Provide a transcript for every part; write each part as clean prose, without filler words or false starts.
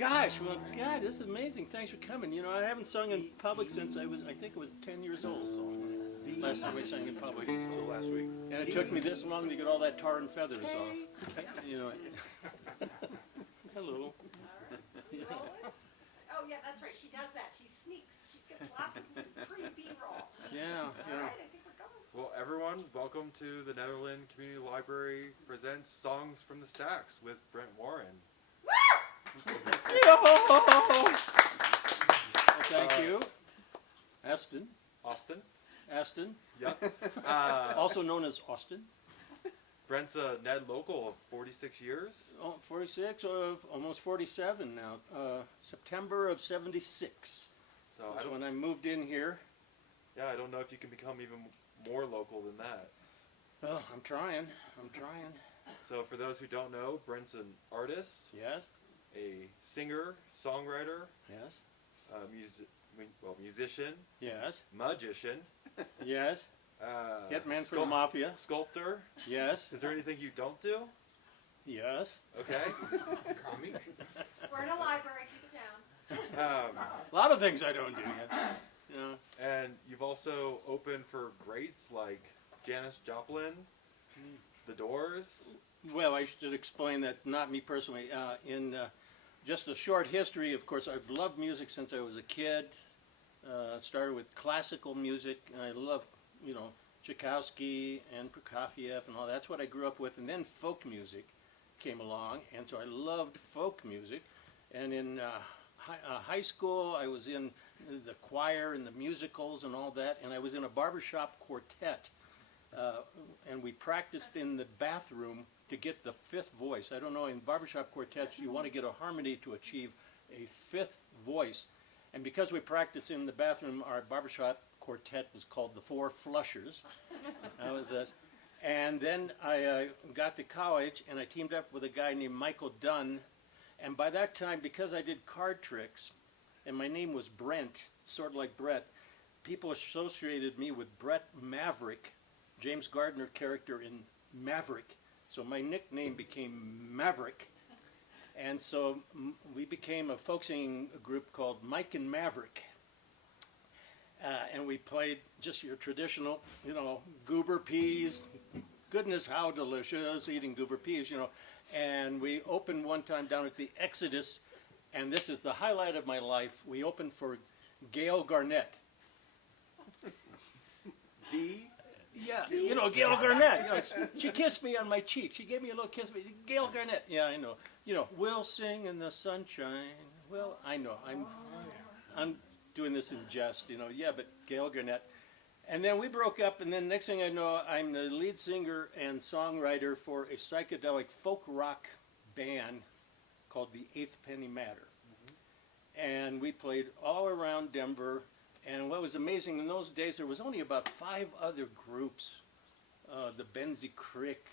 Gosh, well, God, this is amazing. Thanks for coming. You know, I haven't sung in public since I think it was 10 years old. So last time I sang in public. So last week. And it took me this long to get all that tar and feathers off. You know. Hello. Oh yeah, that's right. She does that. She sneaks. She gets lots of pretty B-roll. Yeah. All right, I think we're going. Well, everyone, welcome to the Nederland Community Library presents Songs from the Stacks with Brent Warren. Well, thank you. Aston. Austin? Yep. Also known as Austin. Brent's a Ned local of 46 years. Oh, 46, almost 47 now. September of 76. So That's when I moved in here. Yeah, I don't know if you can become even more local than that. Oh, I'm trying. So for those who don't know, Brent's an artist, Yes, a singer, songwriter, yes, musician, yes, magician, yes. Hitman for the mafia. sculptor. Yes, Is there anything you don't do? yes. Okay. We're in a library. Keep it down. A lot of things I don't do. You know. And you've also opened for greats like Janis Joplin, The Doors. Well, I should explain that, not me personally. In just a short history, of course, I've loved music since I was a kid. Started with classical music, and I love, you know, Tchaikovsky and Prokofiev and all. That's what I grew up with. And then folk music came along, and so I loved folk music. And in high school, I was in the choir and the musicals and all that, and I was in a barbershop quartet. And we practiced in the bathroom to get the fifth voice. I don't know, in barbershop quartets, you want to get a harmony to achieve a fifth voice. And because we practiced in the bathroom, our barbershop quartet was called the Four Flushers. That was us. And then I got to college, and I teamed up with a guy named Michael Dunn. And by that time, because I did card tricks, and my name was Brent, sort of like Brett, people associated me with Brett Maverick, James Gardner character in Maverick. So my nickname became Maverick. And so we became a folk singing group called Mike and Maverick. And we played just your traditional, you know, goober peas. Goodness, how delicious, eating goober peas, you know. And we opened one time down at the Exodus, and this is the highlight of my life. We opened for Gail Garnett. Yeah, you know, Gail Garnett. You know, she kissed me on my cheek. She gave me a little kiss. Gail Garnett. Yeah, I know. You know, we'll sing in the sunshine. Well, I know. I'm doing this in jest, you know. Yeah, but Gail Garnett. And then we broke up, and then next thing I know, I'm the lead singer and songwriter for a psychedelic folk rock band called the Eighth Penny Matter. And we played all around Denver. And what was amazing, in those days, there was only about 5 other groups. The Benzie Crick,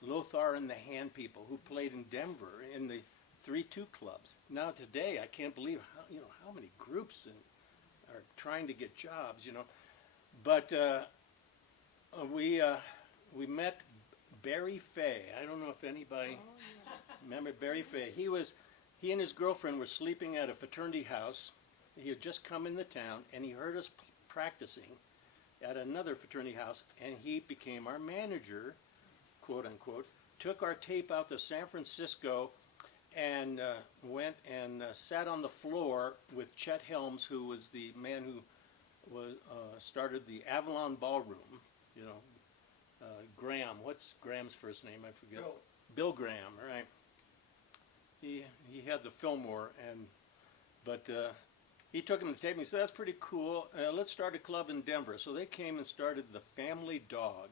Lothar and the Hand People, who played in Denver in the 3-2 clubs. Now today, I can't believe how many groups are trying to get jobs, you know. But we met Barry Fay. I don't know if anybody remember Barry Fay. He and his girlfriend were sleeping at a fraternity house. He had just come in the town, and he heard us practicing at another fraternity house, and he became our manager, quote unquote, took our tape out to San Francisco, and went and sat on the floor with Chet Helms, who was the man who started the Avalon Ballroom, you know, Graham. What's Graham's first name? I forget. Bill Graham, right? He had the Fillmore, but he took him to the tape and he said, that's pretty cool. Let's start a club in Denver. So they came and started the Family Dog.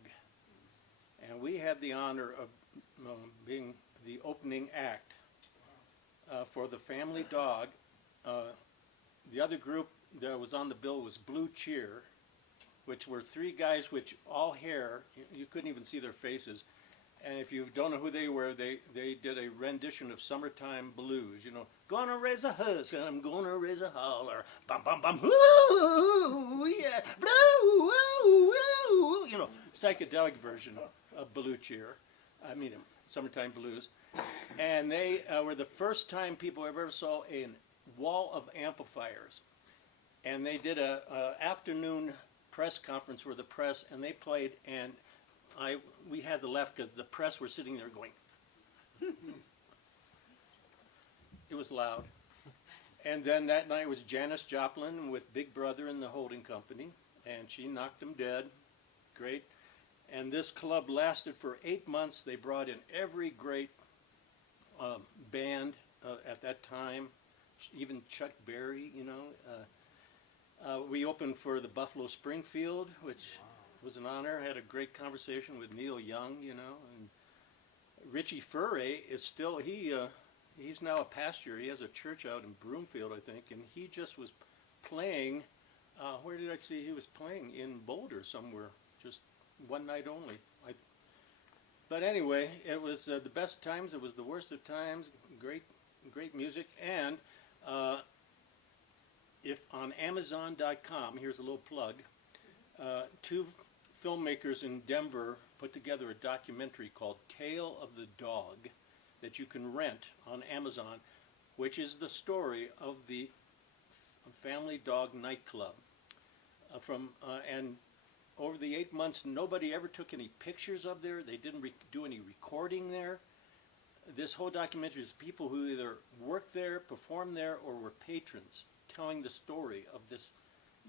And we had the honor of being the opening act for the Family Dog. The other group that was on the bill was Blue Cheer, which were 3 guys with all hair. You couldn't even see their faces. And if you don't know who they were, they did a rendition of Summertime Blues. You know, gonna raise a huss and I'm gonna raise a holler. Bum, bum, bum, ooh, yeah, blue, ooh, ooh. You know, psychedelic version of Blue Cheer. I mean, Summertime Blues. And they were the first time people ever saw a wall of amplifiers. And they did a afternoon press conference for the press, and they played, and we had to laugh because the press were sitting there going, it was loud. And then that night was Janis Joplin with Big Brother and the Holding Company, and she knocked them dead. Great. And this club lasted for 8 months. They brought in every great band at that time, even Chuck Berry, you know. We opened for the Buffalo Springfield, which was an honor. I had a great conversation with Neil Young, you know. And Richie Furay is still, he's now a pastor. He has a church out in Broomfield, I think, and he just was playing, where did I see he was playing? In Boulder somewhere, just one night only. But anyway, it was the best times, it was the worst of times, great music, and if on Amazon.com, here's a little plug, two filmmakers in Denver put together a documentary called Tale of the Dog that you can rent on Amazon, which is the story of the Family Dog nightclub. And over the 8 months, nobody ever took any pictures of there. They didn't do any recording there. This whole documentary is people who either worked there, performed there, or were patrons, telling the story of this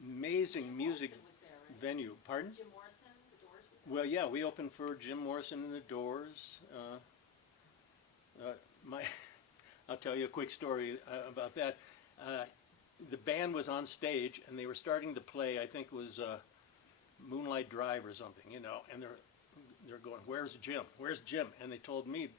amazing Jim music Morrison was there, right? venue. Pardon? Jim Morrison, the Doors were there. Well, yeah, we opened for Jim Morrison and the Doors. I'll tell you a quick story about that. The band was on stage, and they were starting to play, I think it was Moonlight Drive or something, you know, and they're going, "Where's Jim? Where's Jim?" And they told me,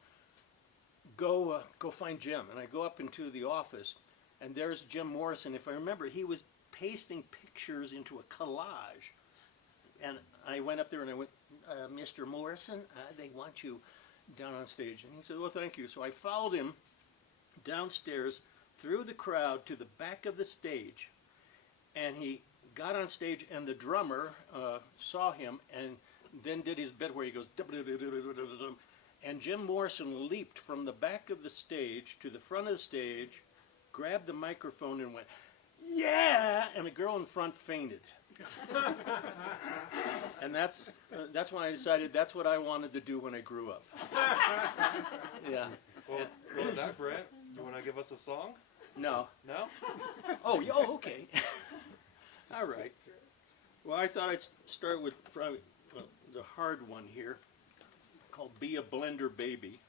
go find Jim. And I go up into the office, and there's Jim Morrison. If I remember, he was pasting pictures into a collage. And I went up there and I went, "Mr. Morrison, they want you down on stage." And he said, "Well, thank you." So I followed him downstairs through the crowd to the back of the stage, and he got on stage, and the drummer saw him and then did his bit where he goes, "Dum-dum-dum-dum-dum-dum," and Jim Morrison leaped from the back of the stage to the front of the stage, grabbed the microphone and went, "Yeah!" And the girl in front fainted. And that's when I decided that's what I wanted to do when I grew up. Yeah. Well, with that, Brent, you want to give us a song? No. No? Oh, okay. All right. Well, I thought I'd start with probably the hard one here, called "Be a Blender Baby."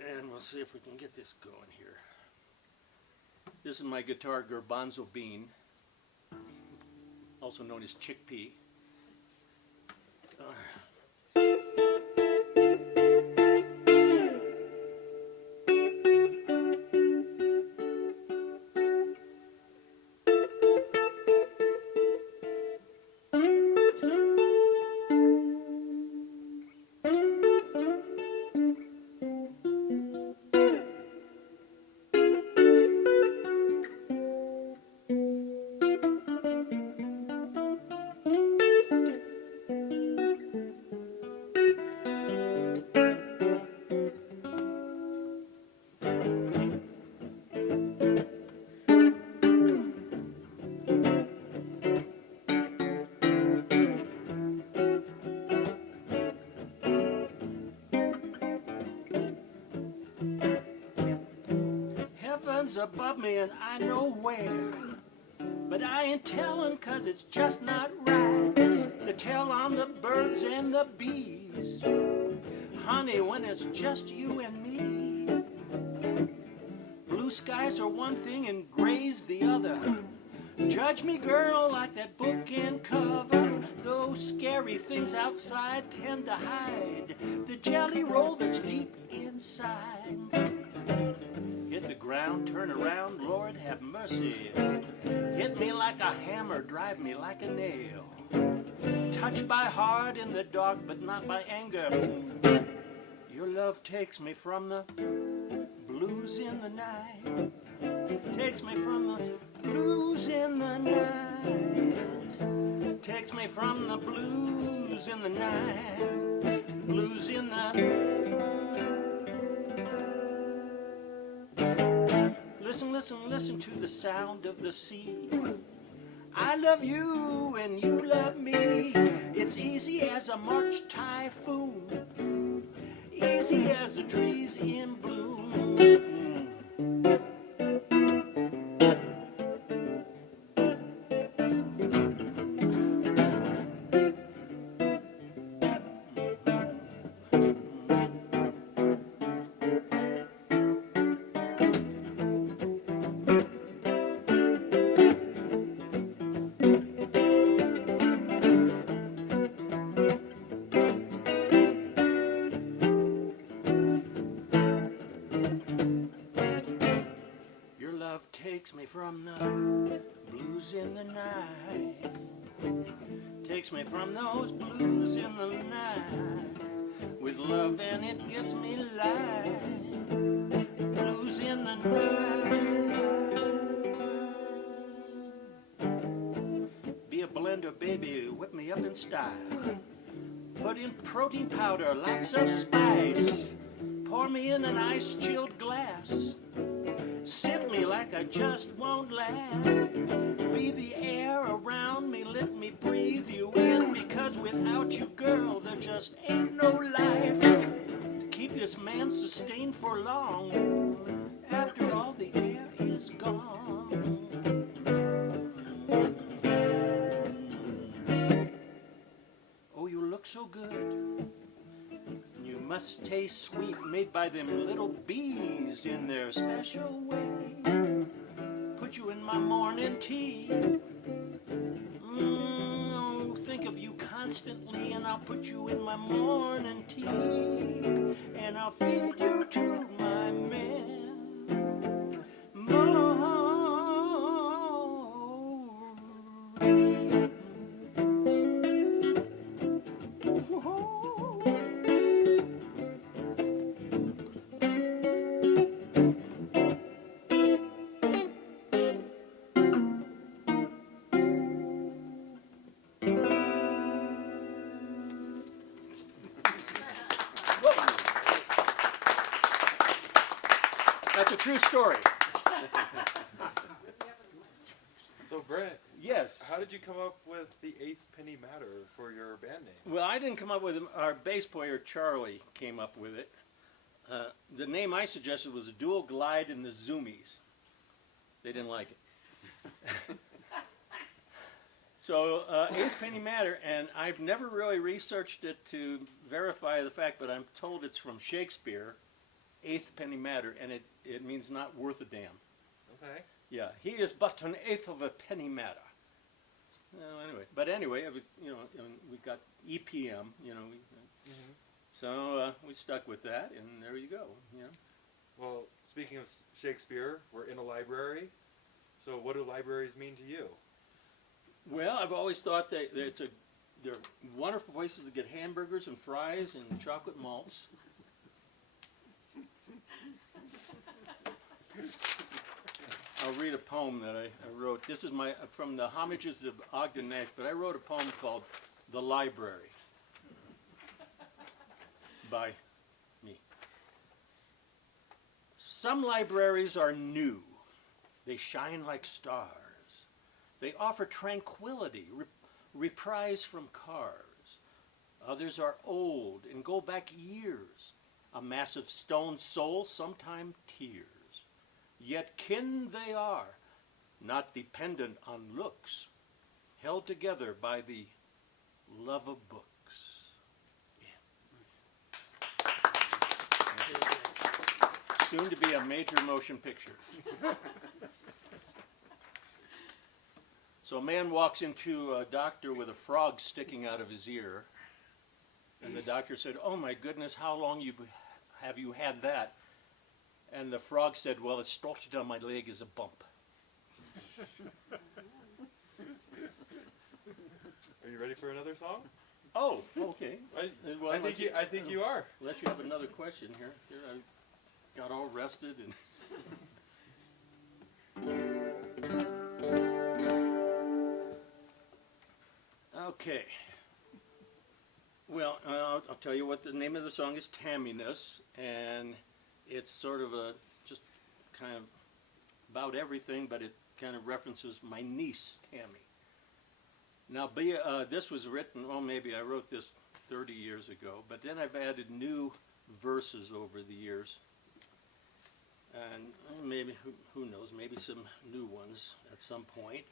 And we'll see if we can get this going here. This is my guitar garbanzo bean, also known as chickpea. Heaven's above me and I know where, but I ain't telling 'cause it's just not right to tell on the birds and the bees, honey, when it's just you and me. Blue skies are one thing and gray's the other. Judge me, girl, like that book and cover. Those scary things outside tend to hide the jelly roll that's deep inside. Hit the ground, turn around, Lord have mercy. Hit me like a hammer, drive me like a nail. Touched by heart in the dark, but not by anger. Your love takes me from the blues in the night. Takes me from the blues in the night. Takes me from the blues in the night. Blues in the listen, listen, listen to the sound of the sea. I love you and you love me. It's easy as a March typhoon, easy as the trees in bloom. Your love takes me from the blues in the night, takes me from those blues in the night, with love and it gives me life, blues in the night. Be a blender, baby, whip me up in style, put in protein powder, lots of spice, pour me in an ice-chilled glass, sip me like I just won't last. Be the air around me, let me breathe you in, because without you, girl, there just ain't no life to keep this man sustained for long, after all the air is gone. Oh, you look so good. You must taste sweet, made by them little bees in their special way. Put you in my morning tea. Oh, think of you constantly, and I'll put you in my morning tea, and I'll feed you to my man. That's a true story. So Brent, Yes. how did you come up with the Eighth Penny Matter for your band name? Well, I didn't come up with it. Our bass player, Charlie, came up with it. The name I suggested was Dual Glide and the Zoomies. They didn't like it. So, Eighth Penny Matter, and I've never really researched it to verify the fact, but I'm told it's from Shakespeare, Eighth Penny Matter, and it means not worth a damn. Okay. Yeah, he is but an eighth of a penny matter. Well, anyway, it was, we got EPM, so we stuck with that, and there you go. Well, speaking of Shakespeare, we're in a library. So what do libraries mean to you? Well, I've always thought that they're wonderful places to get hamburgers and fries and chocolate malts. I'll read a poem that I wrote. This is from the Homages of Ogden Nash, but I wrote a poem called The Library by me. Some libraries are new. They shine like stars. They offer tranquility, reprise from cars. Others are old and go back years. A massive stone soul, sometime tears. Yet kin they are, not dependent on looks, held together by the love of books. Yeah. Soon to be a major motion picture. So a man walks into a doctor with a frog sticking out of his ear, and the doctor said, "Oh my goodness, how long have you had that?" And the frog said, "Well, it started on my leg as a bump." Are you ready for another song? Oh, okay. Well, I think you are. Let you have another question here. Here I got all rested and. Okay. Well, I'll tell you what the name of the song is. Tamminess, and it's sort of just kind of about everything, but it kind of references my niece, Tammy. Now, this was written, well, maybe I wrote this 30 years ago, but then I've added new verses over the years. And maybe, who knows, maybe some new ones at some point.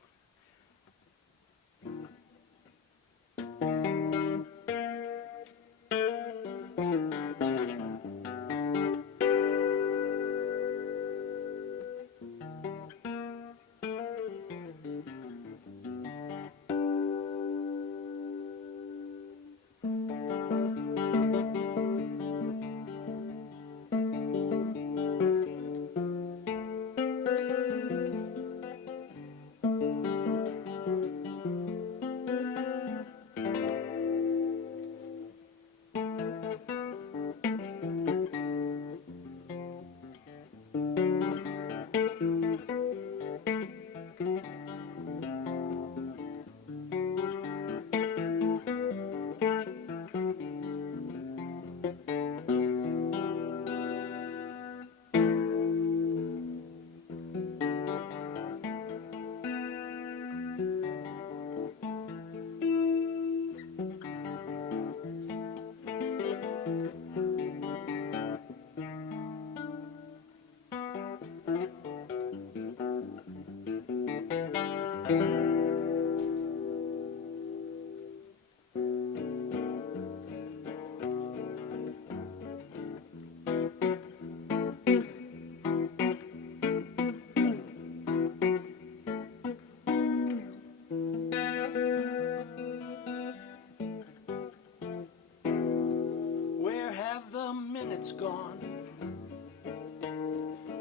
Where have the minutes gone?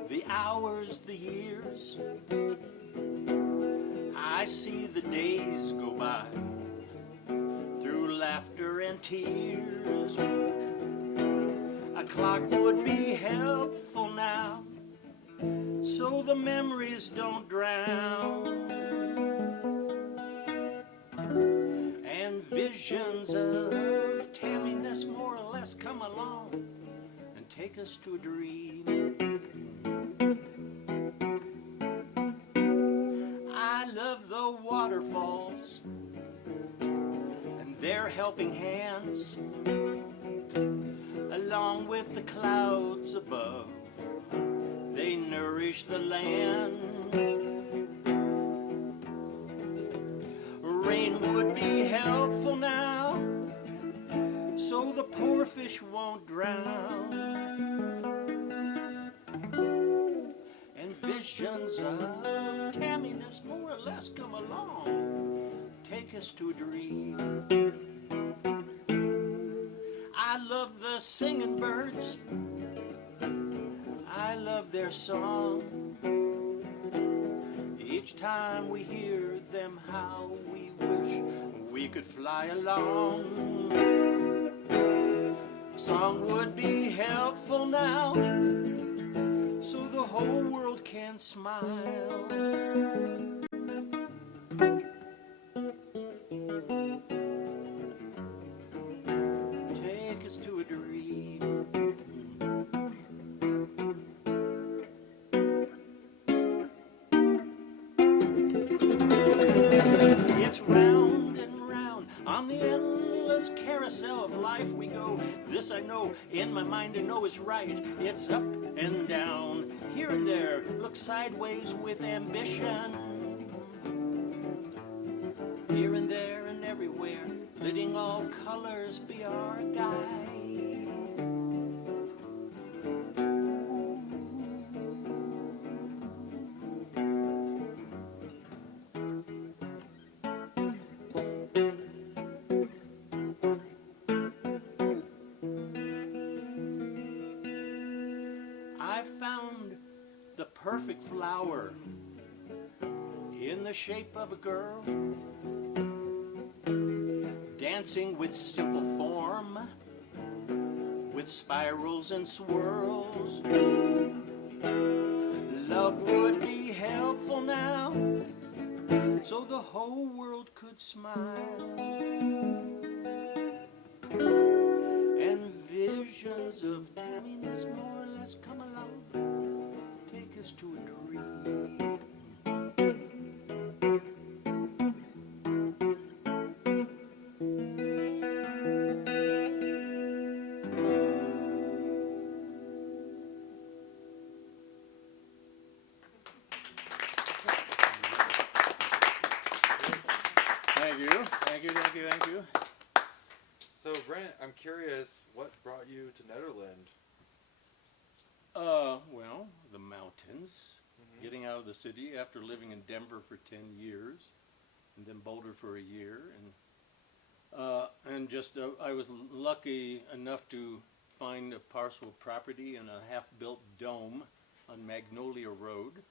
The hours, the years? I see the days go by through laughter and tears. A clock would be helpful now, so the memories don't drown. And visions of Tamminess more or less come along and take us to a dream. I love the waterfalls and their helping hands, along with the clouds above. They nourish the land. Rain would be helpful now, so the poor fish won't drown. And visions of Tamminess more or less come along, take us to a dream. I love the singing birds, I love their song. Each time we hear them, how we wish we could fly along. Song would be helpful now, so the whole world can smile. Take us to a dream. It's round and round on the endless carousel of life we go. This I know, in my mind I know is right. It's up and down, here and there, look sideways with ambition. Here and there and everywhere, letting all colors be our guide. I found the perfect flower in the shape of a girl, dancing with simple form, with spirals and swirls. Love would be helpful now, so the whole world could smile. And visions of Tamminess more or less come along, take us to a dream. Thank you, thank you, thank you, thank you. So, Brent, I'm curious, what brought you to Nederland? Well, the mountains. Mhm. Getting out of the city after living in Denver for 10 years, and then Boulder for a year, and just I was lucky enough to find a parcel of property in a half-built dome on Magnolia Road,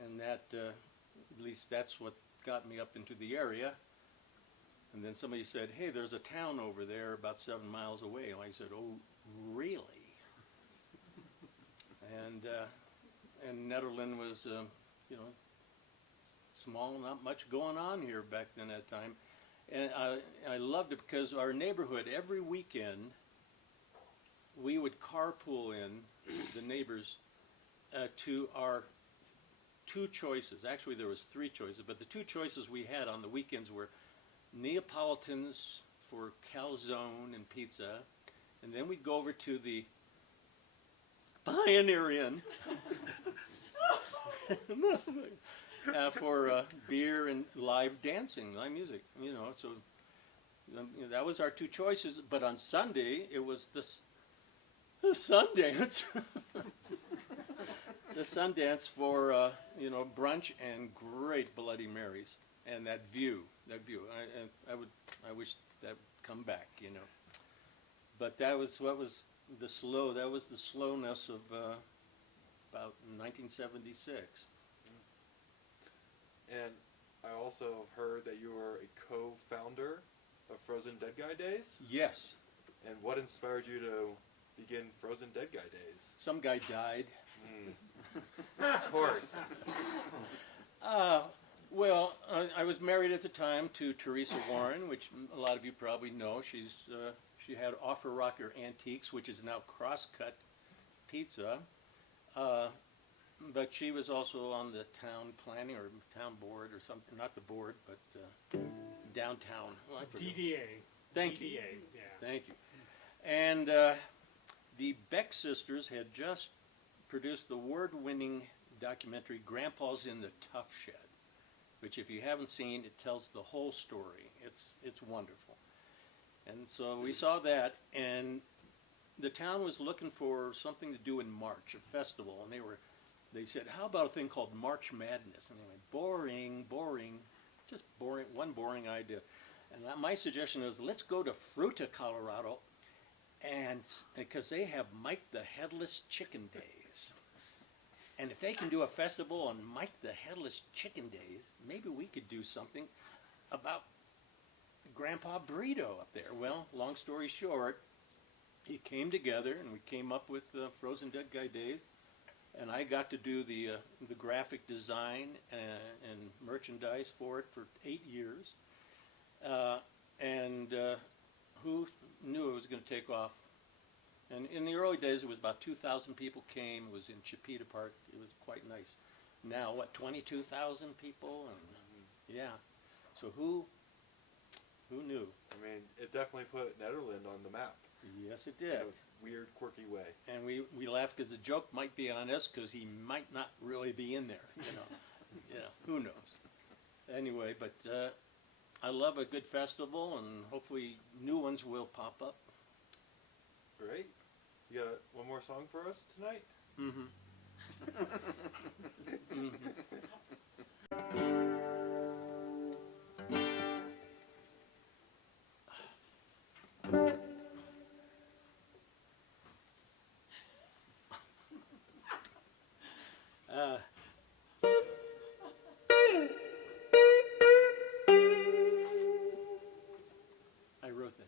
and that at least that's what got me up into the area. And then somebody said, "Hey, there's a town over there about 7 miles away." And I said, "Oh, really?" And Nederland was, small, not much going on here back then at that time. And I loved it because our neighborhood, every weekend, we would carpool in, the neighbors, to our two choices. Actually, there was three choices, but the two choices we had on the weekends were Neapolitans for calzone and pizza, and then we'd go over to the Pioneer Inn for beer and live dancing, live music. So that was our two choices. But on Sunday, it was the Sundance, the Sundance for brunch and great Bloody Marys and that view. I wish that would come back. But that was what was the slowness of about 1976. And I also heard that you were a co-founder of Frozen Dead Guy Days. Yes, And what inspired you to begin Frozen Dead Guy Days? some guy died. Of course. Well, I was married at the time to Teresa Warren, which a lot of you probably know. She had Offer Rocker Antiques, which is now Crosscut Pizza. But she was also on the town planning or town board or something, not the board, but downtown. Oh, I forget. DDA. Thank you. DDA, yeah. Thank you. And the Beck sisters had just produced the award-winning documentary Grandpa's in the Tough Shed, which if you haven't seen, it tells the whole story. It's wonderful. And so we saw that, and the town was looking for something to do in March, a festival, and they said, "How about a thing called March Madness?" And they went, boring, just boring, one boring idea. And my suggestion was, let's go to Fruita, Colorado, and because they have Mike the Headless Chicken Days. And if they can do a festival on Mike the Headless Chicken Days, maybe we could do something about Grandpa Burrito up there. Well, long story short, it came together, and we came up with Frozen Dead Guy Days. And I got to do the graphic design and merchandise for it for 8 years. Who knew it was going to take off? And in the early days, it was about 2,000 people came. It was in Chipeta Park. It was quite nice. Now, 22,000 people? And yeah. So who knew? I mean, it definitely put Nederland on the map. Yes, it In did. a weird, quirky way. And we laughed because the joke might be on us because he might not really be in there. Who knows? Anyway, but I love a good festival, and hopefully new ones will pop up. Great. You got one more song for us tonight? Mm-hmm. I wrote that.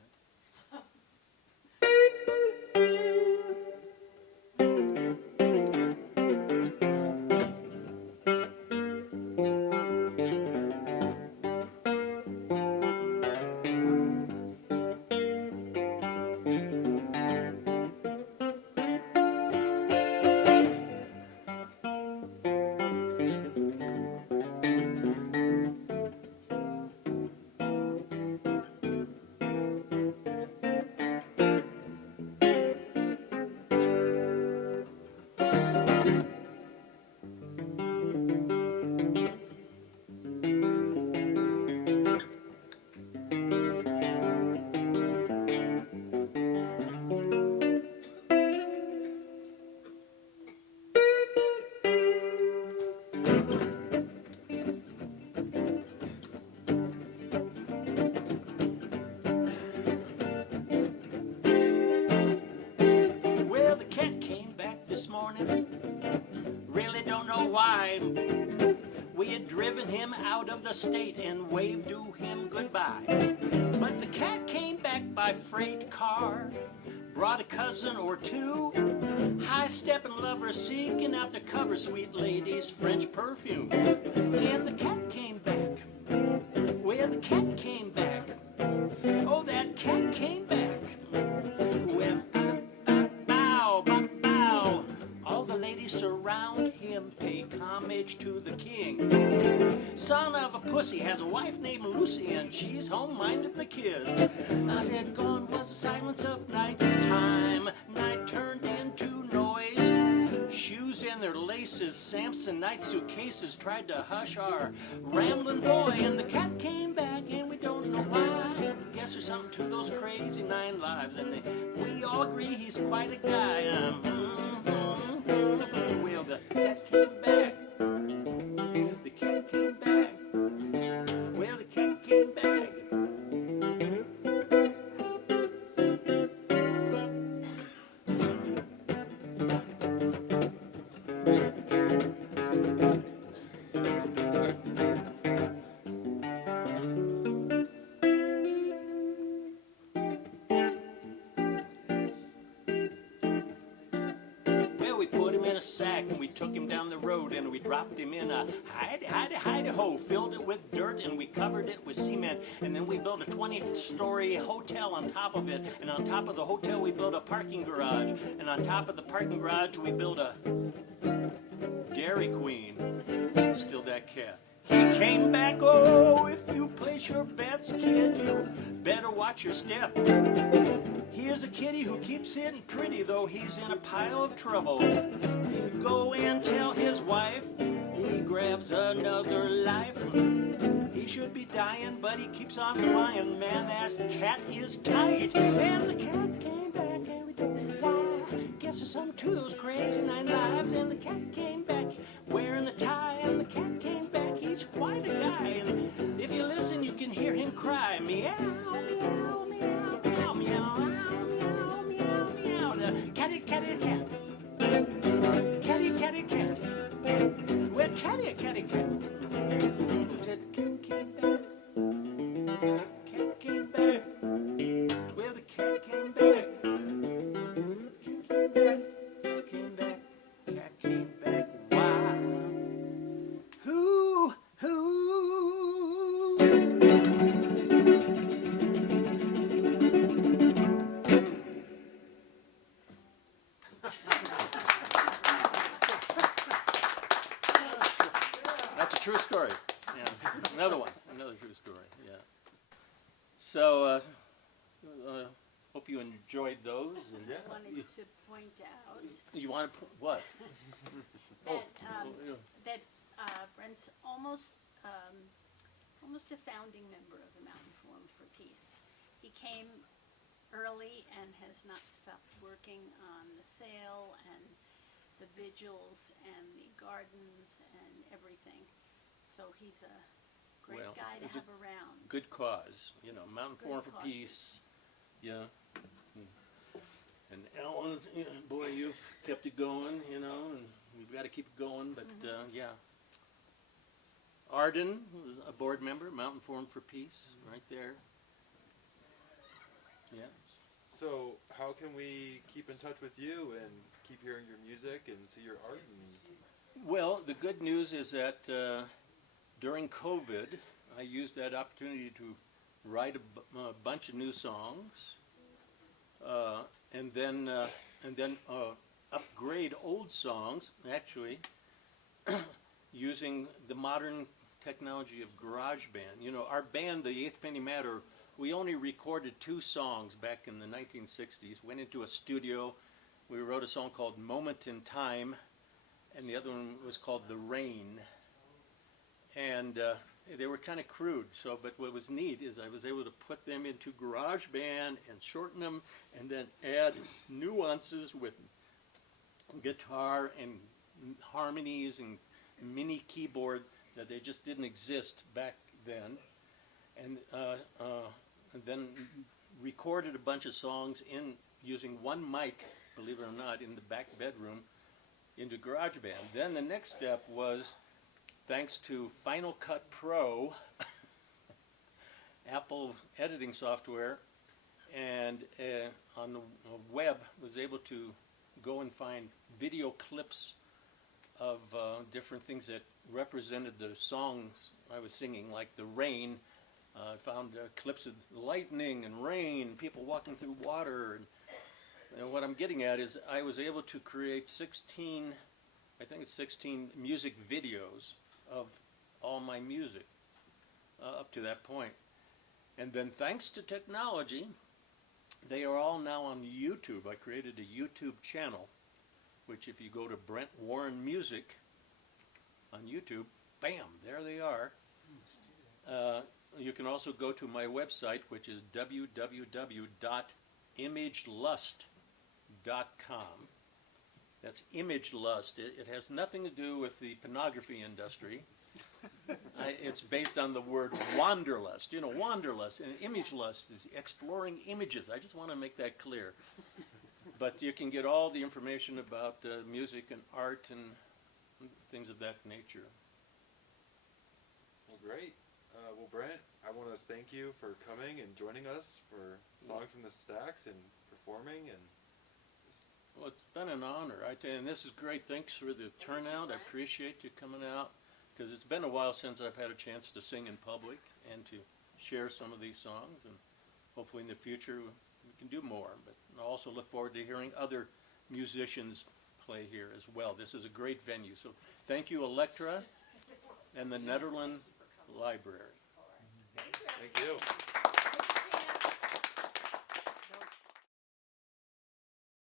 why. We had driven him out of the state and waved to him goodbye. But the cat came back by freight car, brought a cousin or two, high-stepping lovers seeking out the cover, sweet lady's French perfume. And the cat came back. Well, the cat came back. Oh, that cat came back. Well, bow, bow, bow. All the ladies surround him, pay homage to the king. Son of a pussy has a wife named Lucy, and she's home minding the kids. I said, gone was the silence of night time. Night turned into noise. Shoes and their laces, Samsonite suitcases tried to hush our rambling boy. And the cat came back, and we don't know why. Guess there's something to those crazy 9 lives, and we all agree he's quite a guy. Well, the cat came back. The cat came back. Well, the cat came back. Well, we put him in a sack and we took him down the road and we dropped him in a hide-ho, filled it with dirt and we covered it with cement, and then we built a 20-story hotel on top of it, and on top of the hotel we built a parking garage, and on top of the parking garage we built a Dairy Queen. Still that cat. He came back, oh, if you place your bets, kid, you better watch your step. He is a kitty who keeps hitting pretty, though he's in a pile of trouble. You go and tell his wife, he grabs another life. He should be dying, but he keeps on flying. Man, that cat is tight. And the cat came back, and we don't know why. Guess there's something to those crazy 9 lives. And the cat came back wearing a tie, and the cat came back. He's quite a guy, and if you listen, you can hear him cry. Meow, meow, meow, meow, meow, meow, meow, meow. The catty, catty, cat. Catty, catty, cat. Well, catty, catty, cat. Who said the cat came back? Cat came back. Well, the cat came back. Cat came back. Cat came back. Cat came back. Why? Who? That's a true story. Yeah. Another true story. Yeah. So, hope you enjoyed those. And Yeah. I wanted to point out you want to what? that Brent's almost a founding member of the Mountain Forum for Peace. He came early and has not stopped working on the sale and the vigils and the gardens and everything. So he's a great Well, guy to it's a have around. Good cause, Mountain Good Forum for causes. Peace, yeah. And Ellen, boy, you've kept it going, and we've got to keep it going, but yeah. Arden was a board member, Mountain Forum for Peace, right there. Yeah. So how can we keep in touch with you and keep hearing your music and see your art? Well, the good news is that during COVID, I used that opportunity to write a bunch of new songs, and then upgrade old songs, actually, using the modern technology of GarageBand. Our band, the Eighth Penny Matter, we only recorded 2 songs back in the 1960s. Went into a studio. We wrote a song called Moment in Time, and the other one was called The Rain. And they were kind of crude, but what was neat is I was able to put them into GarageBand and shorten them and then add nuances with guitar and harmonies and mini keyboard that they just didn't exist back then. And then recorded a bunch of songs using one mic, believe it or not, in the back bedroom, into GarageBand. Then the next step was, thanks to Final Cut Pro, Apple editing software, and on the web was able to go and find video clips of different things that represented the songs I was singing, like the rain. I found clips of lightning and rain, people walking through water. And what I'm getting at is I was able to create 16 music videos of all my music up to that point. And then thanks to technology, they are all now on YouTube. I created a YouTube channel, which if you go to Brent Warren Music on YouTube, bam, there they are. You can also go to my website, which is www.imagelust.com. That's image lust. It has nothing to do with the pornography industry. It's based on the word wanderlust. You know, wanderlust and image lust is exploring images. I just want to make that clear. But you can get all the information about music and art and things of that nature. Well, great. Well, Brent, I want to thank you for coming and joining us for Song from the Stacks and performing. And Well, it's been an honor. I tell you, and this is great. Thanks for the turnout. I appreciate you coming out, because it's been a while since I've had a chance to sing in public and to share some of these songs. And hopefully in the future we can do more. But I also look forward to hearing other musicians play here as well. This is a great venue. So thank you, Electra and the Nederland Library. thank you.